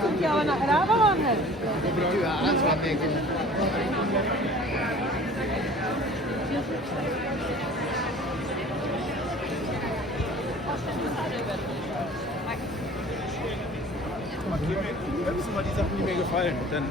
Jsem tě ale nahrávala hned. Hörst du mal die Sachen, die mir gefallen? Dann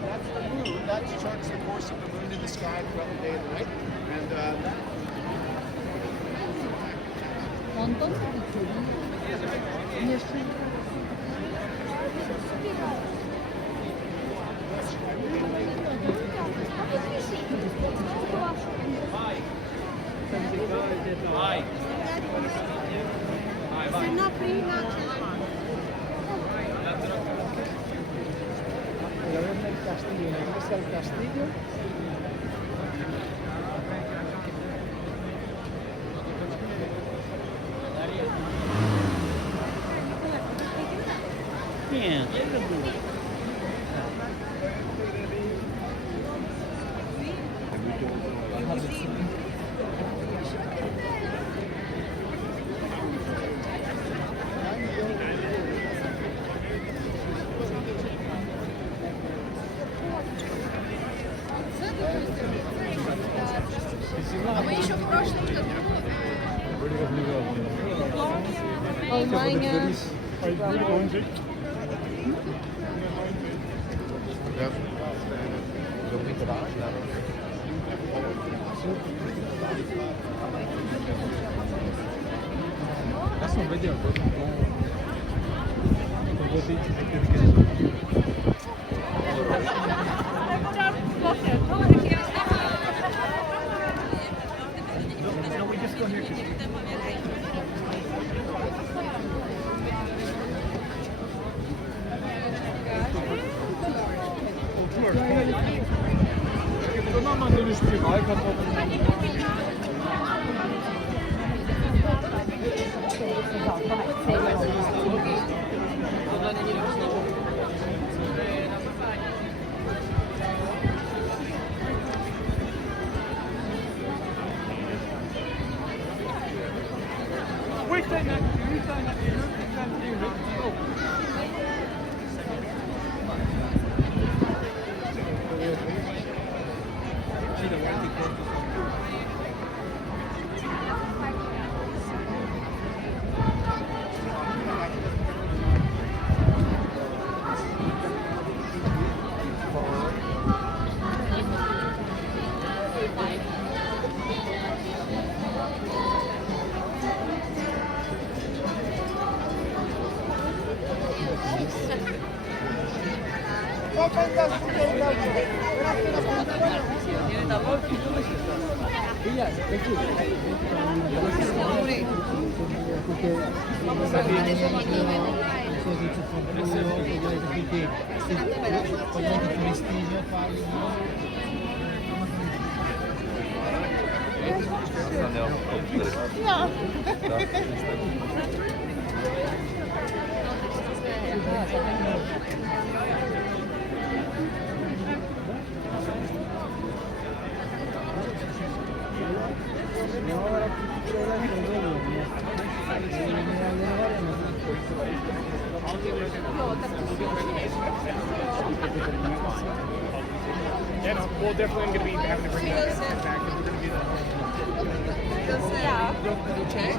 that's the moon. That charts the course of the moon in the sky throughout the day and the night. And А мы еще в прошлом году Almanya. lass mal bei dir. Nochmal so eine Spiralkartoffel. Yeah, no, well, definitely I'm going to be having to bring that back because we're going to be the Ja. Czech?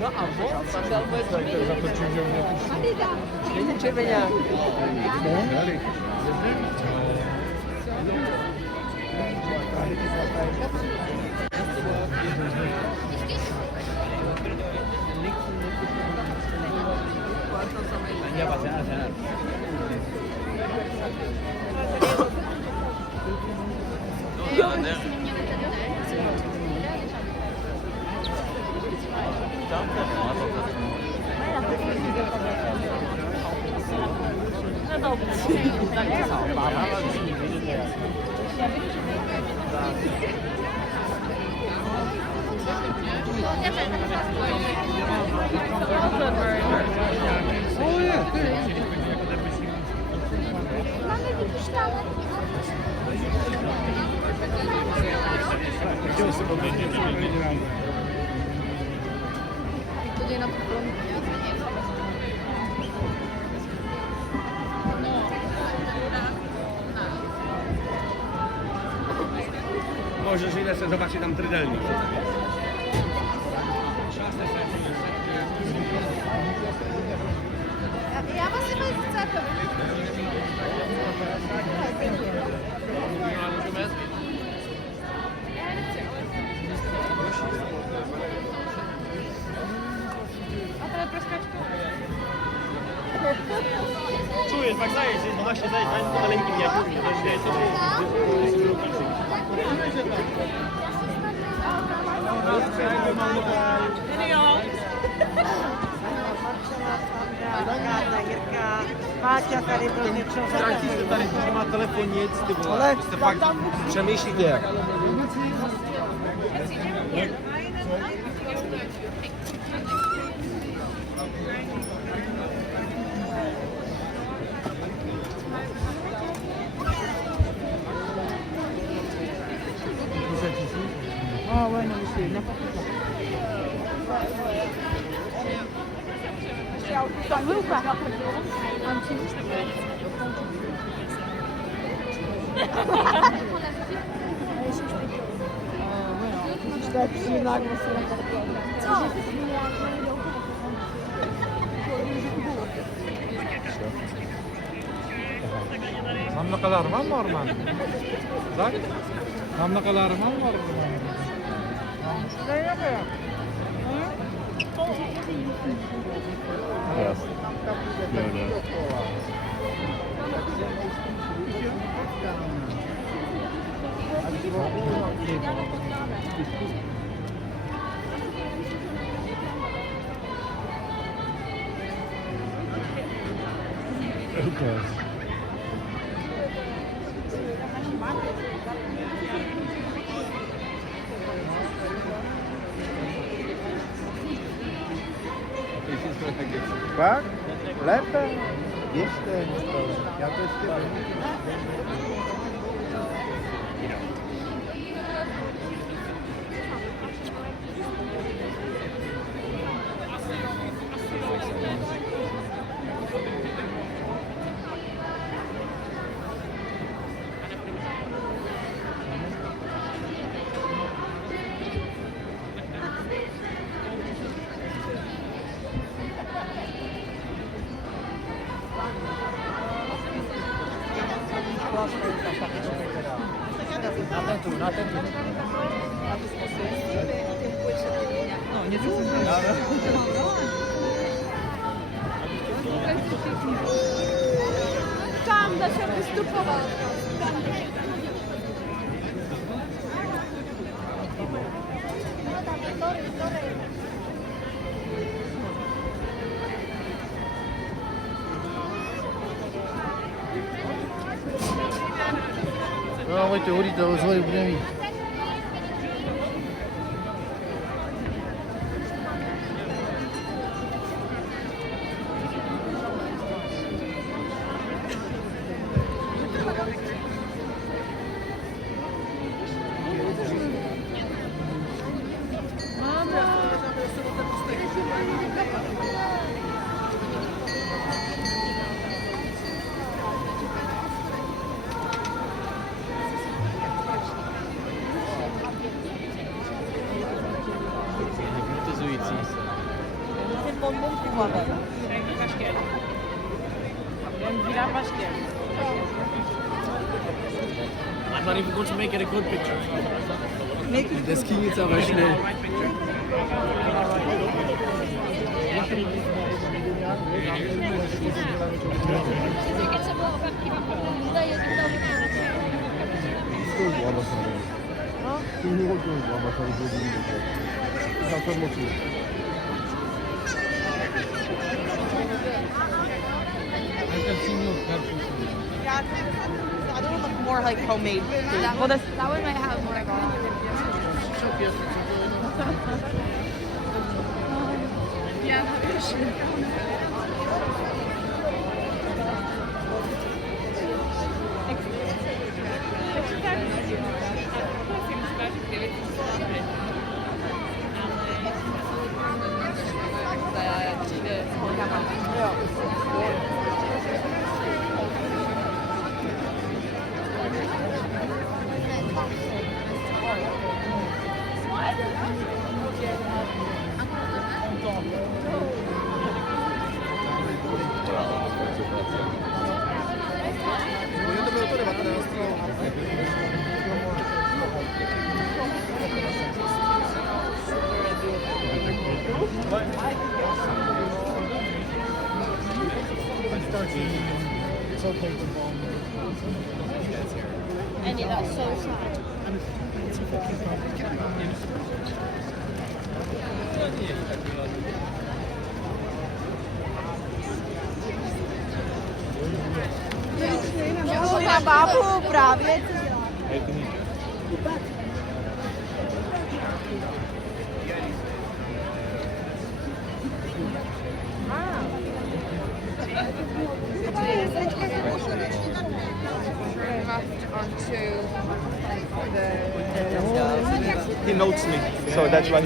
No a moc dal Nemusíme nějak. Możesz ile sobie zobaczyć tam Trdelnik. Já vás iba chcete. A tady prskačku. Czujesz, tak zajesz, no właśnie zajesz, ale to maleńki miniaturki, to jest Páťa tady byl něco tady má telefon nic, ty vole, ale jste fakt přemýšlíte. Ah ouais, non, c'est n'importe quoi. T'en veux ou pas? Un petit. Je t'ai appuyé là, mais c'est n'importe quoi. Tam ne kadar var mı orman? Bak. Tam ne kadar var mı orman? Teraz. Dobra. Okay. Bak. Lepiej. Jeszcze. Ja też Na ten tu. No, nie Tam da się wystupować. No, uite, uite, o zoi vremi. I'm not even going to make it a good picture. Das ging jetzt aber schnell. Yeah, the other one looked more like homemade food. That one might have more quality. It's okay to bomb. And yeah, that's so sad. Na bábu právě. He notes me, so that's why.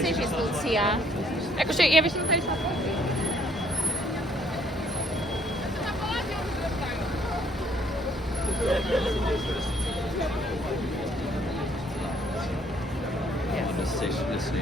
Jakože je vyšlo tady This station is